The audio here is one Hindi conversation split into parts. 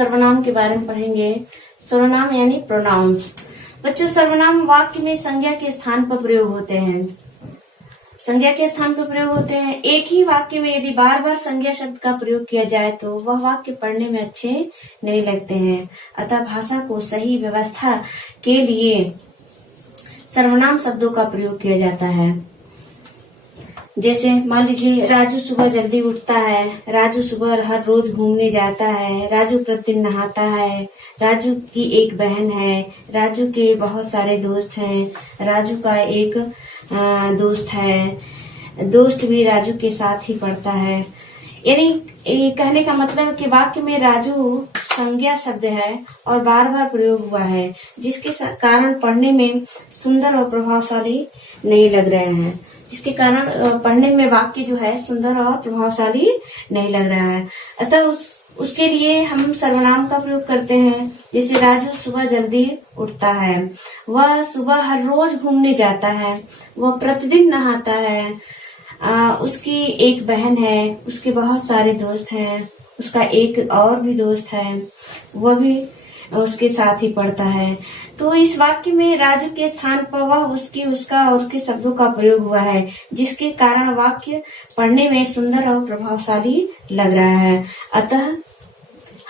सर्वनाम के बारे में पढ़ेंगे। सर्वनाम यानी प्रोनाउंस। बच्चों, सर्वनाम वाक्य में संज्ञा के स्थान पर प्रयोग होते हैं। संज्ञा के स्थान पर प्रयोग होते हैं। एक ही वाक्य में यदि बार बार संज्ञा शब्द का प्रयोग किया जाए तो वह वाक्य पढ़ने में अच्छे नहीं लगते हैं। अतः भाषा को सही व्यवस्था के लिए सर्वनाम शब्दों का प्रयोग किया जाता है। जैसे मान लीजिए, राजू सुबह जल्दी उठता है, राजू सुबह हर रोज घूमने जाता है, राजू प्रतिदिन नहाता है, राजू की एक बहन है, राजू के बहुत सारे दोस्त हैं, राजू का एक दोस्त है, दोस्त भी राजू के साथ ही पढ़ता है। यानी कहने का मतलब है कि वाक्य में राजू संज्ञा शब्द है और बार बार प्रयोग हुआ है, जिसके कारण पढ़ने में सुंदर और प्रभावशाली नहीं लग रहे हैं। जिसके कारण पढ़ने में वाक्य जो है सुंदर और प्रभावशाली नहीं लग रहा है। अतः उसके लिए हम सर्वनाम का प्रयोग करते हैं। जैसे राजू सुबह जल्दी उठता है, वह सुबह हर रोज घूमने जाता है, वह प्रतिदिन नहाता है, उसकी एक बहन है, उसके बहुत सारे दोस्त हैं, उसका एक और भी दोस्त है, वह भी उसके साथ ही पढ़ता है। तो इस वाक्य में राजू के स्थान पर वह, उसकी, उसका और उसके शब्दों का प्रयोग हुआ है, जिसके कारण वाक्य पढ़ने में सुंदर और प्रभावशाली लग रहा है। अतः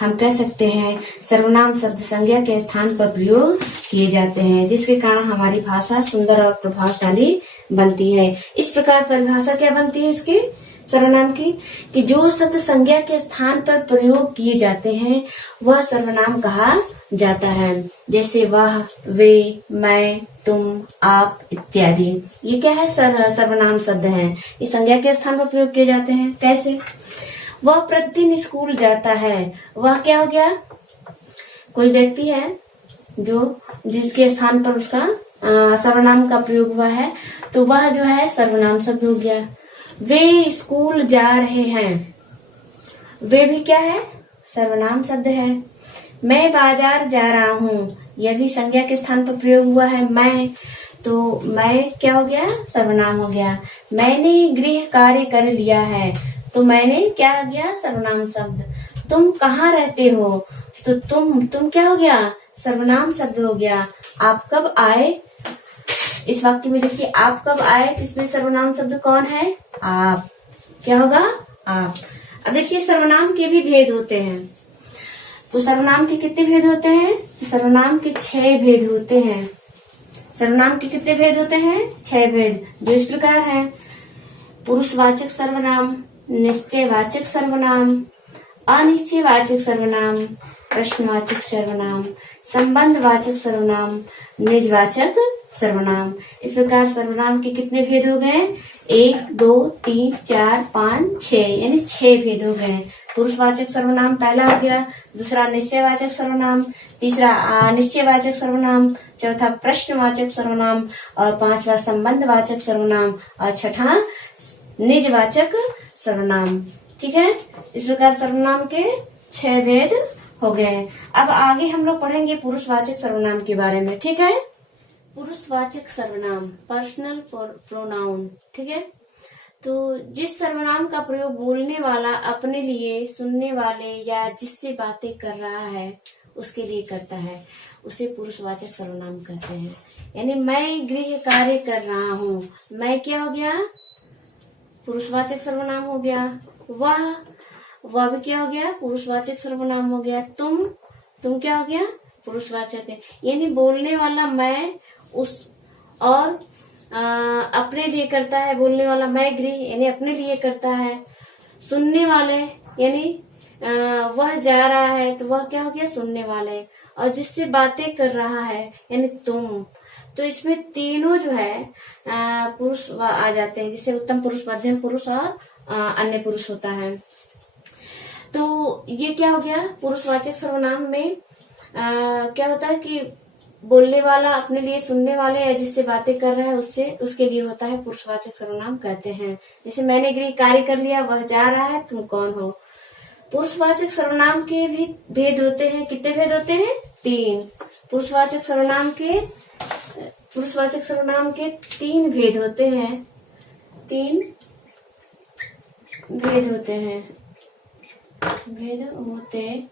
हम कह सकते हैं सर्वनाम शब्द संज्ञा के स्थान पर प्रयोग किए जाते हैं, जिसके कारण हमारी भाषा सुंदर और प्रभावशाली बनती है। इस प्रकार परिभाषा क्या बनती है इसकी, सर्वनाम की, कि जो शब्द संज्ञा के स्थान पर प्रयोग किए जाते हैं वह सर्वनाम कहा जाता है। जैसे वह, वे, मैं, तुम, आप इत्यादि। ये क्या है, सर्वनाम शब्द हैं। ये संज्ञा के स्थान पर प्रयोग किए जाते हैं। कैसे? वह प्रतिदिन स्कूल जाता है। वह क्या हो गया, कोई व्यक्ति है जिसके स्थान पर उसका सर्वनाम का प्रयोग हुआ है, तो वह जो है सर्वनाम शब्द हो गया। वे स्कूल जा रहे हैं, वे भी क्या है, सर्वनाम शब्द है। मैं बाजार जा रहा हूँ, यह भी संज्ञा के स्थान पर प्रयोग हुआ है। मैं, तो मैं क्या हो गया, सर्वनाम हो गया। मैंने गृह कार्य कर लिया है, तो मैंने क्या हो गया, सर्वनाम शब्द। तुम कहाँ रहते हो, तो तुम क्या हो गया, सर्वनाम शब्द हो गया। आप कब आए, इस वाक्य में देखिए, आप कब आए, इसमें सर्वनाम शब्द कौन है, आप। क्या होगा, आप। अब देखिए सर्वनाम के भी भेद होते हैं। तो सर्वनाम के कितने भेद होते हैं, तो सर्वनाम के 6 भेद होते हैं। सर्वनाम के कितने भेद होते हैं, 6 भेद, जो इस प्रकार है। पुरुषवाचक सर्वनाम, निश्चयवाचक सर्वनाम, अनिश्चयवाचक सर्वनाम, प्रश्नवाचक सर्वनाम, संबंधवाचक सर्वनाम, निजवाचक सर्वनाम। इस प्रकार सर्वनाम के कितने भेद हो गए, 1, 2, 3, 4, 5, 6, यानी 6 भेद हो गए। पुरुषवाचक सर्वनाम पहला हो गया, दूसरा निश्चयवाचक सर्वनाम, तीसरा अनिश्चयवाचक सर्वनाम, चौथा प्रश्नवाचक सर्वनाम, और 5वां संबंधवाचक सर्वनाम, और 6वां निजवाचक सर्वनाम। ठीक है, इस प्रकार सर्वनाम के 6 भेद हो गए। अब आगे हम लोग पढ़ेंगे पुरुषवाचक सर्वनाम के बारे में। ठीक है, पुरुषवाचक सर्वनाम, पर्सनल प्रोनाउन। ठीक है, तो जिस सर्वनाम का प्रयोग बोलने वाला अपने लिए, सुनने वाले या जिससे बातें कर रहा है उसके लिए करता है, उसे पुरुषवाचक सर्वनाम कहते हैं। यानी मैं गृह कार्य कर रहा हूँ, मैं क्या हो गया, पुरुषवाचक सर्वनाम हो गया। वह भी क्या हो गया, पुरुषवाचक सर्वनाम हो गया। तुम क्या हो गया, पुरुषवाचक है। यानी बोलने वाला मैं, उस, और अपने लिए करता है, बोलने वाला मैं गृह यानी अपने लिए करता है। सुनने वाले यानी वह जा रहा है, तो वह क्या हो गया, सुनने वाले। और जिससे बातें कर रहा है यानी तुम, तो इसमें तीनों जो है पुरुष आ जाते हैं, जिससे उत्तम पुरुष, मध्यम पुरुष और अन्य पुरुष होता है। तो ये क्या हो गया, पुरुषवाचक सर्वनाम में क्या होता है कि बोलने वाला अपने लिए, सुनने वाले या जिससे बातें कर रहा है उसके लिए होता है, पुरुषवाचक सर्वनाम कहते हैं। जैसे मैंने गृह कार्य कर लिया, वह जा रहा है, तुम कौन हो। पुरुषवाचक सर्वनाम के भी भेद होते हैं। कितने भेद होते हैं, 3। पुरुषवाचक सर्वनाम के 3 भेद होते हैं। 3 भेद होते हैं।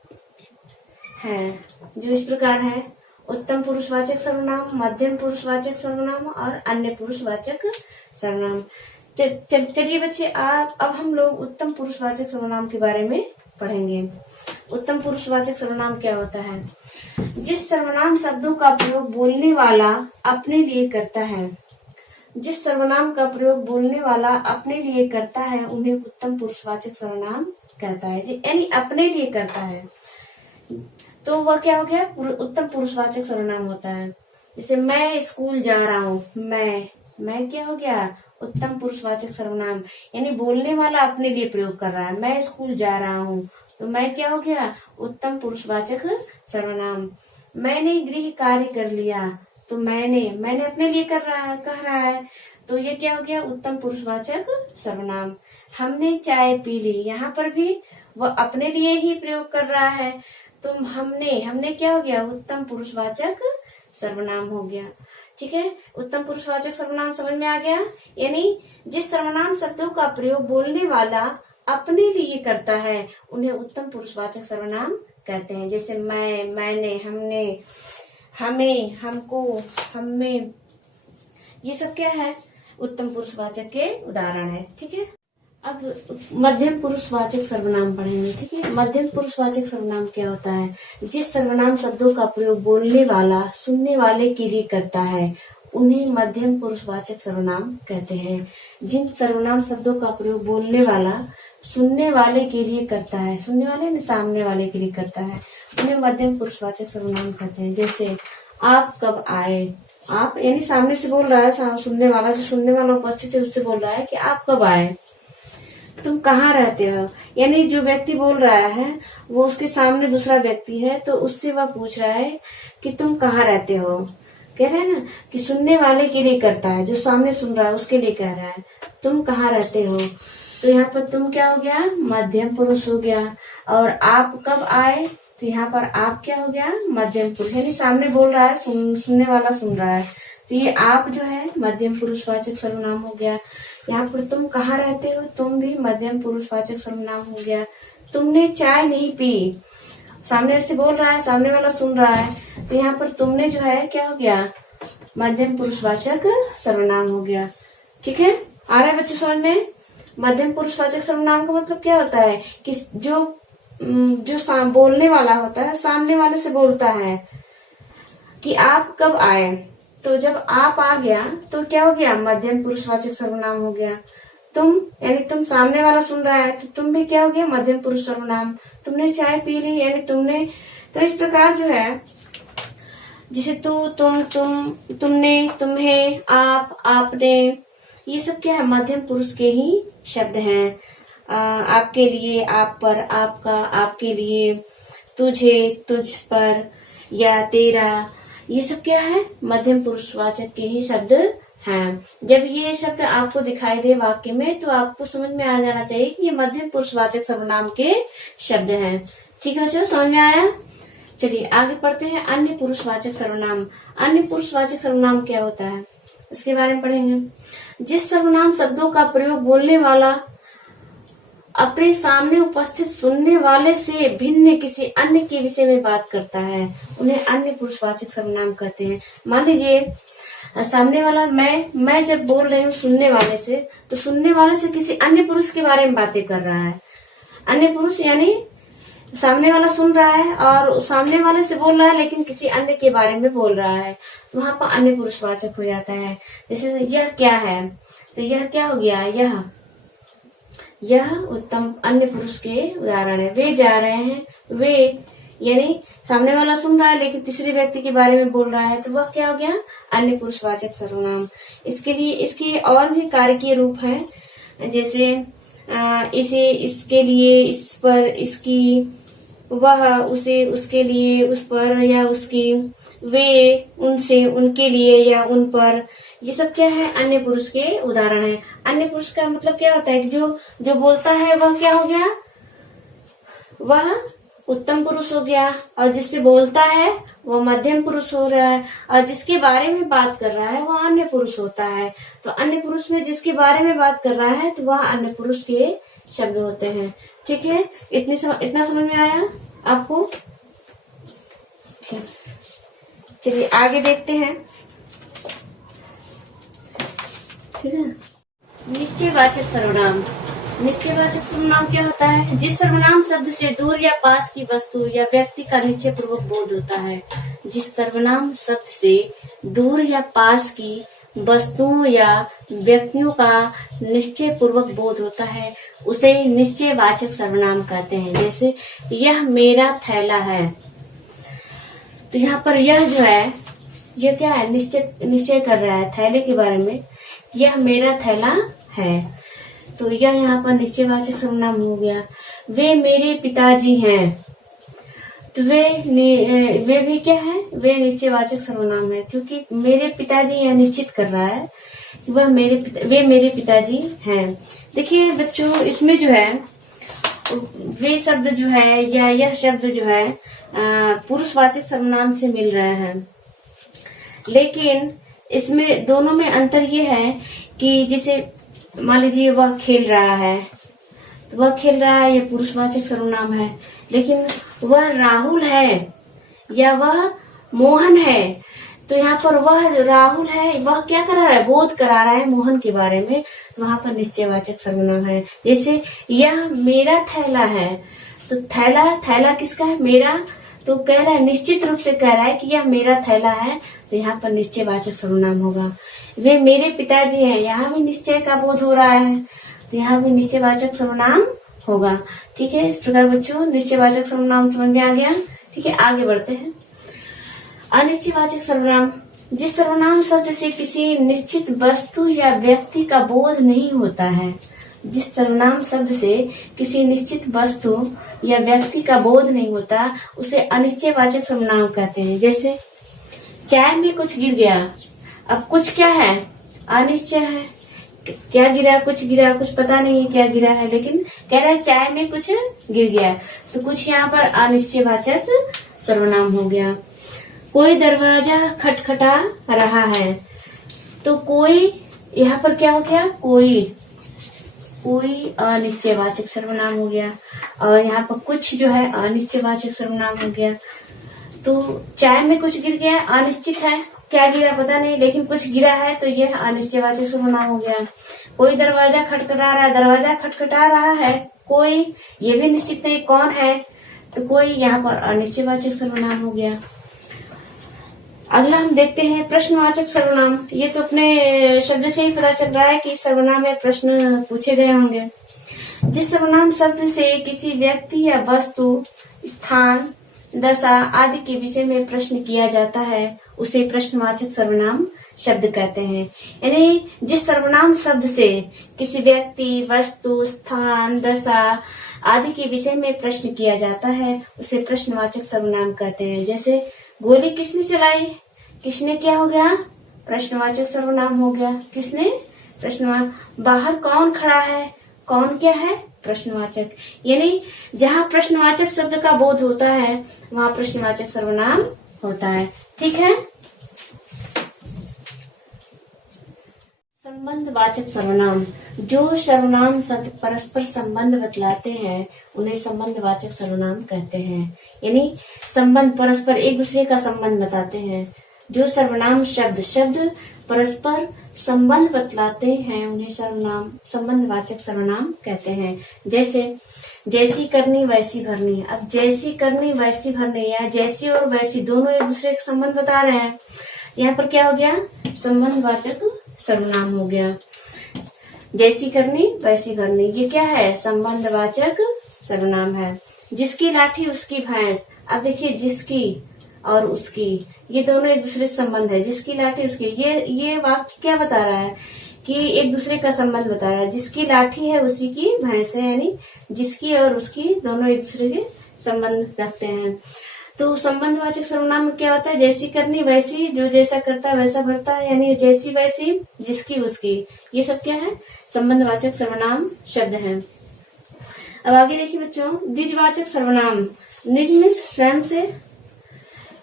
है, जो इस प्रकार है: उत्तम पुरुषवाचक सर्वनाम, मध्यम पुरुषवाचक सर्वनाम और अन्य पुरुषवाचक सर्वनाम। चलिए बच्चे, अब हम लोग उत्तम पुरुषवाचक सर्वनाम के बारे में पढ़ेंगे। उत्तम पुरुषवाचक सर्वनाम क्या होता है? जिस सर्वनाम शब्दों का प्रयोग बोलने वाला अपने लिए करता है, जिस सर्वनाम का प्रयोग बोलने वाला अपने लिए करता है, उन्हें उत्तम पुरुषवाचक सर्वनाम कहता है। यानी अपने लिए करता है तो वह क्या हो गया? उत्तम पुरुषवाचक सर्वनाम होता है। जैसे मैं स्कूल जा रहा हूँ, मैं क्या हो गया? उत्तम पुरुषवाचक सर्वनाम। यानी बोलने वाला अपने लिए प्रयोग कर रहा है। मैं स्कूल जा रहा हूँ तो मैं क्या हो गया? उत्तम पुरुषवाचक सर्वनाम। मैंने गृह कार्य कर लिया तो मैंने अपने लिए कह रहा है तो ये क्या हो गया? उत्तम पुरुषवाचक सर्वनाम। हमने चाय पी ली, यहाँ पर भी वह अपने लिए ही प्रयोग कर रहा है तो हमने क्या हो गया? उत्तम पुरुषवाचक सर्वनाम हो गया। ठीक है, उत्तम पुरुषवाचक सर्वनाम समझ में आ गया। यानी जिस सर्वनाम शब्दों का प्रयोग बोलने वाला अपने लिए करता है, उन्हें उत्तम पुरुषवाचक सर्वनाम कहते हैं। जैसे मैं, मैंने, हमने, हमें, हमको, हमें, ये सब क्या है? उत्तम पुरुषवाचक के उदाहरण है। ठीक है, अब मध्यम पुरुषवाचक सर्वनाम पढ़ेंगे। ठीक है, मध्यम पुरुषवाचक सर्वनाम क्या होता है? जिस सर्वनाम शब्दों का प्रयोग बोलने वाला सुनने वाले के लिए करता है, उन्हें मध्यम पुरुषवाचक सर्वनाम कहते हैं। जिन सर्वनाम शब्दों का प्रयोग बोलने वाला सुनने वाले के लिए करता है, सुनने वाले ने सामने वाले के लिए करता है, उन्हें मध्यम पुरुषवाचक सर्वनाम कहते हैं। जैसे आप कब आए, आप यानी सामने से बोल रहा है, सुनने वाला, जो सुनने वाला उपस्थित है उससे बोल रहा है कि आप कब आए। तुम कहाँ रहते हो, यानी जो व्यक्ति बोल रहा है वो उसके सामने दूसरा व्यक्ति है तो उससे वह पूछ रहा है कि तुम कहाँ रहते हो। कह रहे हैं ना कि सुनने वाले के लिए करता है, जो सामने सुन रहा है उसके लिए कह रहा है तुम कहाँ रहते हो। तो यहाँ पर तुम क्या हो गया? मध्यम पुरुष हो गया। और आप कब आए, तो यहाँ पर आप क्या हो गया? मध्यम पुरुष। यानी सामने बोल रहा है, सुनने वाला सुन रहा है तो ये आप जो है मध्यम पुरुषवाचक सर्वनाम हो गया। यहाँ पर तुम कहाँ रहते हो, तुम भी मध्यम पुरुषवाचक सर्वनाम हो गया। तुमने चाय नहीं पी, सामने से बोल रहा है, सामने वाला सुन रहा है तो यहाँ पर तुमने जो है क्या हो गया? मध्यम पुरुषवाचक सर्वनाम हो गया। ठीक है, आ रहा है बच्चे समझ में? मध्यम पुरुषवाचक सर्वनाम का मतलब क्या होता है कि जो बोलने वाला होता है सामने वाले से बोलता है कि आप कब आए, तो जब आप आ गया तो क्या हो गया? मध्यम पुरुषवाचक सर्वनाम हो गया। तुम यानी तुम सामने वाला सुन रहा है तो तुम भी क्या हो गया? मध्यम पुरुष सर्वनाम। तुमने चाय पी ली यानी तुमने। तो इस प्रकार जो है जैसे तू, तुम, तुमने, तुम्हें, आप, आपने, ये सब क्या है? मध्यम पुरुष के ही शब्द हैं। आपके लिए, आप पर, आपका, आपके लिए, तुझे, तुझ पर, या तेरा, ये सब क्या है? मध्यम पुरुषवाचक के ही शब्द हैं। जब ये शब्द आपको दिखाई दे वाक्य में तो आपको समझ में आ जाना चाहिए कि ये मध्यम पुरुषवाचक सर्वनाम के शब्द हैं। ठीक है बच्चों, समझ में आया? चलिए आगे पढ़ते हैं। अन्य पुरुषवाचक सर्वनाम। अन्य पुरुषवाचक सर्वनाम क्या होता है इसके बारे में पढ़ेंगे। जिस सर्वनाम शब्दों का प्रयोग बोलने वाला अपने सामने उपस्थित सुनने वाले से भिन्न किसी अन्य के विषय में बात करता है, उन्हें अन्य पुरुषवाचक सर्वनाम कहते हैं। मान लीजिए सामने वाला मैं जब बोल रही हूँ सुनने वाले से, तो सुनने वाले से किसी अन्य पुरुष के बारे में बातें कर रहा है। अन्य पुरुष यानी सामने वाला सुन रहा है और सामने वाले से बोल रहा है लेकिन किसी अन्य के बारे में बोल रहा है, तो वहां पर अन्य पुरुषवाचक हो जाता है। जैसे यह क्या है, तो यह क्या हो गया? यह उत्तम अन्य पुरुष के उदाहरण है। वे जा रहे हैं, वे यानी सामने वाला सुन रहा है लेकिन तीसरे व्यक्ति के बारे में बोल रहा है, तो वह क्या हो गया? अन्य पुरुषवाचक सर्वनाम। इसके लिए इसके और भी कारकीय रूप है, जैसे इसे, इसके लिए, इस पर, इसकी, वह, उसे, उसके लिए, उस पर या उसकी, वे, उनसे, उनके लिए या उन पर, ये सब क्या है? अन्य पुरुष के उदाहरण है। अन्य पुरुष का मतलब क्या होता है कि जो बोलता है वह क्या हो गया? वह उत्तम पुरुष हो गया, और जिससे बोलता है वह मध्यम पुरुष हो रहा है, और जिसके बारे में बात कर रहा है वह अन्य पुरुष होता है। तो अन्य पुरुष में जिसके बारे में बात कर रहा है तो वह अन्य पुरुष के शब्द होते हैं। ठीक है, इतना समझ में आया आपको? है। चलिए आगे देखते हैं। ठीक है, निश्चयवाचक सर्वनाम। निश्चयवाचक सर्वनाम क्या होता है? जिस सर्वनाम शब्द से दूर या पास की वस्तु या व्यक्ति का निश्चय पूर्वक बोध होता है। जिस सर्वनाम शब्द से दूर या पास की वस्तुओं या व्यक्तियों का निश्चय पूर्वक बोध होता है उसे निश्चयवाचक सर्वनाम कहते हैं। जैसे यह मेरा थैला है, तो यहाँ पर यह जो है, यह क्या है? निश्चय कर रहा है थैले के बारे में। यह मेरा थैला है, तो यह यहाँ पर निश्चयवाचक सर्वनाम हो गया। वे मेरे पिताजी हैं, तो वे भी क्या है? वे निश्चयवाचक सर्वनाम है, क्योंकि मेरे पिताजी यह निश्चित कर रहा है कि वे मेरे पिताजी हैं। देखिए बच्चों, इसमें जो है वे शब्द जो है या यह शब्द जो है पुरुषवाचक सर्वनाम से मिल रहे हैं, लेकिन इसमें दोनों में अंतर ये है कि जैसे मान लीजिए वह खेल रहा है, तो वह खेल रहा है, ये पुरुषवाचक सर्वनाम है। लेकिन वह राहुल है या वह मोहन है, तो यहाँ पर वह राहुल है, वह क्या करा रहा है? बोध करा रहा है मोहन के बारे में, तो वहां पर निश्चयवाचक सर्वनाम है। जैसे यह मेरा थैला है, तो थैला किसका है? मेरा। तो कह रहा है, निश्चित रूप से कह रहा है कि यह मेरा थैला है, तो यहाँ पर निश्चयवाचक सर्वनाम होगा। वे मेरे पिताजी हैं, यहाँ भी निश्चय का बोध हो रहा है, तो यहाँ भी निश्चयवाचक सर्वनाम होगा। ठीक है, इस प्रकार बच्चों निश्चयवाचक सर्वनाम समझ में आ गया। ठीक है, आगे बढ़ते हैं। अनिश्चयवाचक सर्वनाम। जिस सर्वनाम शब्द से किसी निश्चित वस्तु या व्यक्ति का बोध नहीं होता है। जिस सर्वनाम शब्द से किसी निश्चित वस्तु या व्यक्ति का बोध नहीं होता उसे अनिश्चयवाचक सर्वनाम कहते हैं। जैसे चाय में कुछ गिर गया, अब कुछ क्या है? अनिश्चय है। क्या गिरा? कुछ गिरा, कुछ पता नहीं है क्या गिरा है, लेकिन कह रहा है चाय में कुछ गिर गया, तो कुछ यहाँ पर अनिश्चयवाचक सर्वनाम हो गया। कोई दरवाजा खटखटा रहा है, तो कोई यहाँ पर क्या हो गया? कोई अनिश्चयवाचक सर्वनाम हो गया, और यहाँ पर कुछ जो है अनिश्चयवाचक सर्वनाम हो गया। तो चाय में कुछ गिर गया, अनिश्चित है, क्या गिरा पता नहीं, लेकिन कुछ गिरा है, तो यह अनिश्चयवाचक सर्वनाम हो गया। कोई दरवाजा खटखटा रहा है, दरवाजा खटखटा रहा है, कोई ये भी निश्चित नहीं कौन है, तो कोई यहाँ पर अनिश्चयवाचक सर्वनाम हो गया। अगला हम देखते हैं प्रश्नवाचक सर्वनाम। ये तो अपने शब्द से ही पता चल रहा है कि सर्वनाम में प्रश्न पूछे गए होंगे। जिस सर्वनाम शब्द से किसी व्यक्ति या वस्तु, स्थान, दशा आदि के विषय में प्रश्न किया जाता है उसे प्रश्नवाचक सर्वनाम शब्द कहते हैं। यानी जिस सर्वनाम शब्द से किसी व्यक्ति, वस्तु, स्थान, दशा आदि के विषय में प्रश्न किया जाता है उसे प्रश्नवाचक सर्वनाम कहते हैं। जैसे गोली किसने चलाई, किसने क्या हो गया? प्रश्नवाचक सर्वनाम हो गया। किसने? प्रश्नवाचक। बाहर कौन खड़ा है, कौन क्या है? प्रश्नवाचक। यानी जहाँ प्रश्नवाचक शब्द का बोध होता है वहाँ प्रश्नवाचक सर्वनाम होता है। ठीक है। संबंधवाचक सर्वनाम। जो सर्वनाम शब्द परस्पर संबंध बतलाते हैं उन्हें संबंधवाचक सर्वनाम कहते हैं। यानी संबंध, परस्पर एक दूसरे का संबंध बताते हैं। जो सर्वनाम शब्द परस्पर संबंध बतलाते हैं उन्हें संबंधवाचक सर्वनाम कहते हैं। जैसे जैसी करनी वैसी भरनी। अब जैसी करनी वैसी भरनी, या जैसी और वैसी दोनों एक दूसरे का संबंध बता रहे हैं, यहाँ पर क्या हो गया? संबंधवाचक सर्वनाम हो गया। जैसी करनी वैसी भरनी, ये क्या है? संबंधवाचक सर्वनाम है। जिसकी लाठी उसकी भैंस। अब देखिए जिसकी और उसकी, ये दोनों एक दूसरे से संबंध है। जिसकी लाठी उसकी, ये वाक्य क्या बता रहा है? कि एक दूसरे का संबंध बता रहा है। जिसकी लाठी है उसी की भैंस है, यानी जिसकी और उसकी दोनों एक दूसरे के संबंध रखते हैं। तो संबंधवाचक सर्वनाम में क्या होता है? जैसी करनी वैसी, जो जैसा करता है वैसा भरता है, यानी जैसी वैसी, जिसकी उसकी, ये सब क्या है? संबंधवाचक सर्वनाम शब्द है। अब आगे देखिए बच्चों, द्विजवाचक सर्वनाम। निज में स्वयं से,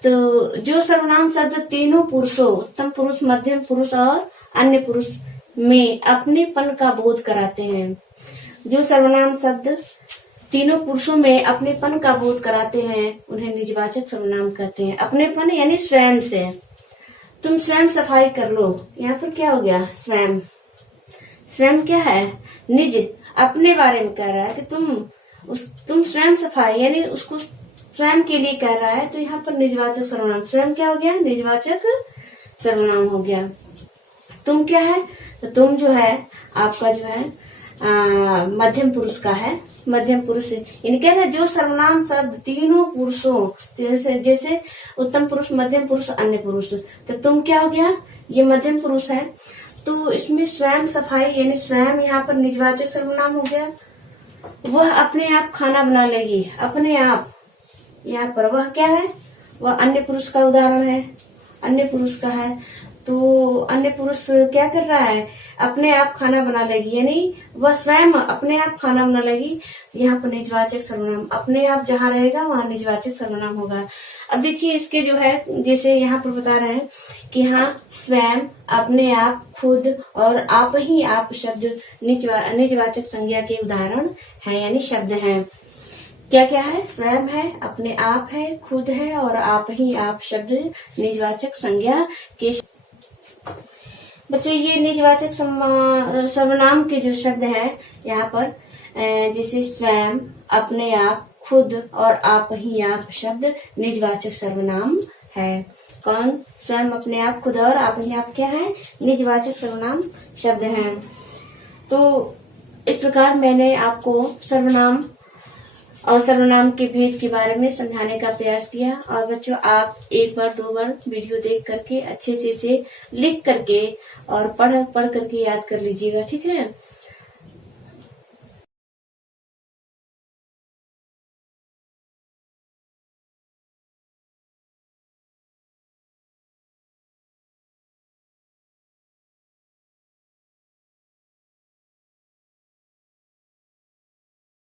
तो जो सर्वनाम शब्द तीनों पुरुषों, उत्तम पुरुष, मध्यम पुरुष और अन्य पुरुष में अपनेपन का बोध कराते हैं। जो सर्वनाम शब्द तीनों पुरुषों में अपनेपन का बोध कराते हैं, उन्हें निजवाचक सर्वनाम कहते हैं। अपनेपन यानी स्वयं से। तुम स्वयं सफाई कर लो, यहाँ पर क्या हो गया? स्वयं। स्वयं क्या है? निज, अपने बारे में कह रहा है कि तुम स्वयं सफाई, यानी उसको स्वयं के लिए कह रहा है, तो यहाँ पर निजवाचक सर्वनाम। स्वयं क्या हो गया? निजवाचक सर्वनाम हो गया। तुम क्या है? तो तुम जो है आपका जो है मध्यम पुरुष का है। मध्यम पुरुष यानी क्या है? जो सर्वनाम शब्द तीनों पुरुषों, जैसे उत्तम पुरुष, मध्यम पुरुष, अन्य पुरुष, तो तुम क्या हो गया? ये मध्यम पुरुष है, तो इसमें स्वयं सफाई यानी स्वयं यहाँ पर निजवाचक सर्वनाम हो गया। वह अपने आप खाना बना लेगी, अपने आप, यहाँ पर वह क्या है? वह अन्य पुरुष का उदाहरण है, अन्य पुरुष का है। तो अन्य पुरुष क्या कर रहा है? अपने आप खाना बना लेगी, यानी वह स्वयं अपने आप खाना बना लेगी। यहाँ पर निजवाचक सर्वनाम, अपने आप जहाँ रहेगा वहाँ निजवाचक सर्वनाम होगा। अब देखिए इसके जो है, जैसे यहाँ पर बता रहे हैं कि हाँ स्वयं, अपने आप, खुद और आप ही आप शब्द निजवाचक संज्ञा के उदाहरण है, यानी शब्द हैं। क्या क्या है? स्वयं है, अपने आप है, खुद है और आप ही आप शब्द निजवाचक संज्ञा के। बच्चों ये निजवाचक सर्वनाम के जो शब्द है यहाँ पर, जैसे स्वयं, अपने आप, खुद और आप ही आप शब्द निजवाचक सर्वनाम है। कौन? स्वयं, अपने आप, खुद और आप ही आप क्या है? निजवाचक सर्वनाम शब्द हैं। तो इस प्रकार मैंने आपको सर्वनाम और सर्वनाम के भेद के बारे में समझाने का प्रयास किया। और बच्चों आप एक बार दो बार वीडियो देख करके अच्छे से इसे लिख करके और पढ़ करके याद कर लीजिएगा, ठीक है।